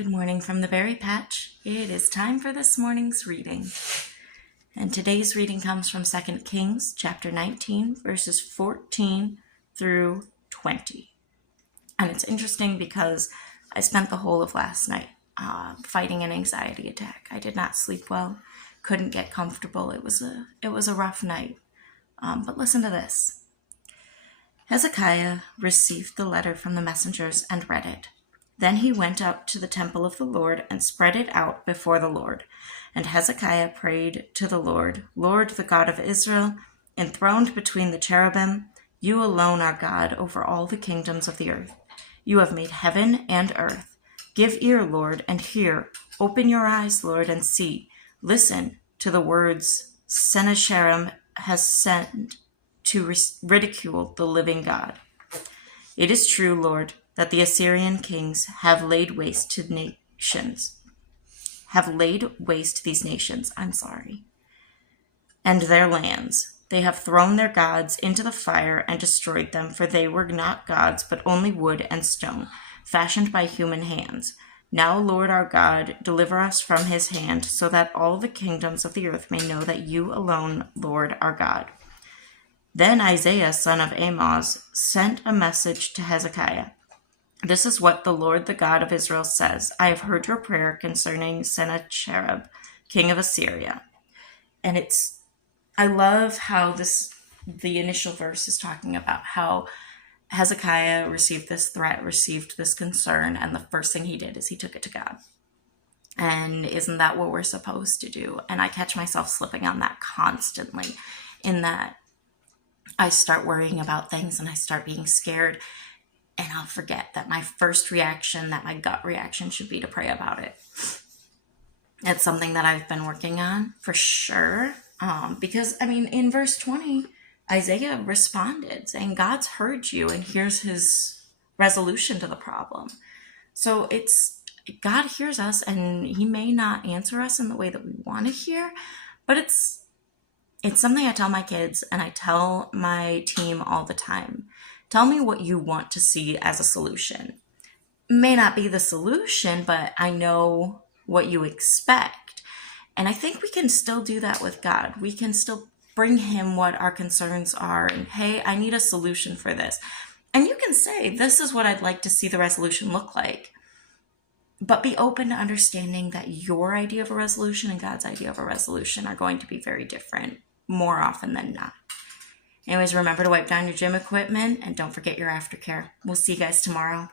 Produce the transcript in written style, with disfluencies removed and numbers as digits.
Good morning from the Berry Patch. It is time for this morning's reading. And today's reading comes from 2 Kings chapter 19, verses 14 through 20. And it's interesting because I spent the whole of last night fighting an anxiety attack. I did not sleep well, couldn't get comfortable. It was a rough night. But listen to this. Hezekiah received the letter from the messengers and read it. Then he went up to the temple of the Lord and spread it out before the Lord. And Hezekiah prayed to the Lord, Lord, the God of Israel, enthroned between the cherubim, you alone are God over all the kingdoms of the earth. You have made heaven and earth. Give ear, Lord, and hear. Open your eyes, Lord, and see. Listen to the words Sennacherib has sent to ridicule the living God. It is true, Lord, that the Assyrian kings have laid waste these nations, and their lands. They have thrown their gods into the fire and destroyed them, for they were not gods, but only wood and stone, fashioned by human hands. Now, Lord our God, deliver us from his hand, so that all the kingdoms of the earth may know that you alone, Lord, are God. Then Isaiah, son of Amoz, sent a message to Hezekiah. This is what the Lord, the God of Israel, says. I have heard your prayer concerning Sennacherib, king of Assyria. And I love how the initial verse is talking about how Hezekiah received this threat, received this concern, and the first thing he did is he took it to God. And isn't that what we're supposed to do? And I catch myself slipping on that constantly, in that I start worrying about things and I start being scared. And I'll forget that my first reaction, that my gut reaction should be to pray about it. It's something that I've been working on for sure. Because, in verse 20, Isaiah responded saying, God's heard you and here's his resolution to the problem. So God hears us, and he may not answer us in the way that we want to hear, but it's something I tell my kids and I tell my team all the time. Tell me what you want to see as a solution. May not be the solution, but I know what you expect. And I think we can still do that with God. We can still bring him what our concerns are. And hey, I need a solution for this. And you can say, this is what I'd like to see the resolution look like. But be open to understanding that your idea of a resolution and God's idea of a resolution are going to be very different more often than not. Anyways, remember to wipe down your gym equipment and don't forget your aftercare. We'll see you guys tomorrow.